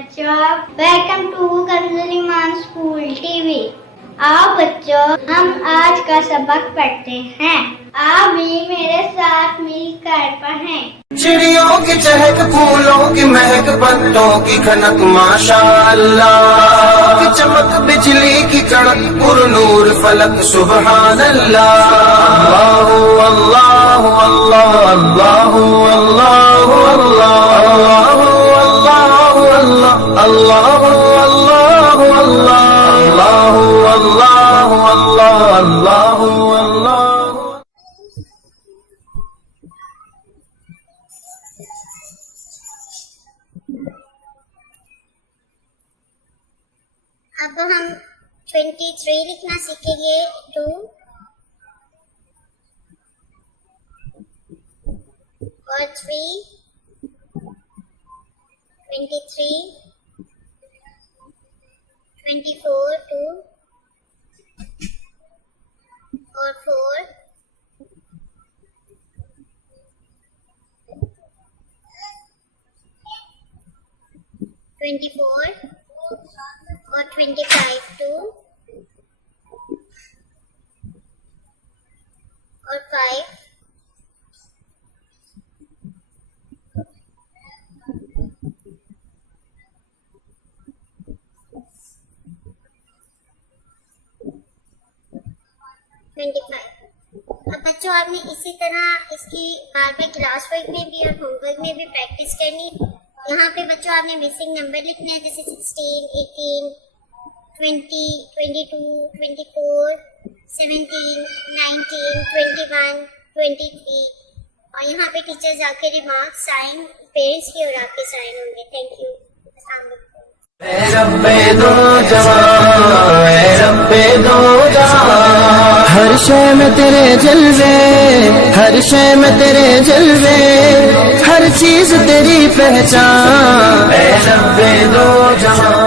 बच्चों, welcome to Kanzul Iman school TV. आओ बच्चों, हम आज का सबक पढ़ते हैं। आप भी मेरे साथ मिलकर पढ़ें। चिड़ियों की चहक, फूलों की महक, पत्तों की खनक, माशाअल्लाह की चमक, बिजली की कड़क, पुरनूर फलक, सुबहान अल्लाह। अल्लाह अल्लाह अल्लाह अल्लाह अल्लाह अल्लाह अल्लाह अल्लाह अल्लाह अल्लाह। अब हम 23 लिखना सीखेंगे। 2 और 3, 23, 24, 2 और 4, 24 और 25, 2 और 5, 25। अब बच्चों, आपने इसी तरह इसकी बार बार क्लास वर्क में भी और होमवर्क में भी प्रैक्टिस करनी। यहाँ पे बच्चों आपने मिसिंग नंबर लिखना है, जैसे 16, 18, 20, 22, 24, 17, 19, 21, 23 और यहाँ पे टीचर्स आके रिमार्क साइन पेरेंट्स की और आपके साइन होंगे। Thank you. हर शय में तेरे जलवे, हर शय में तेरे जलवे, हर चीज तेरी पहचान। ऐ रब्बे दो जहां।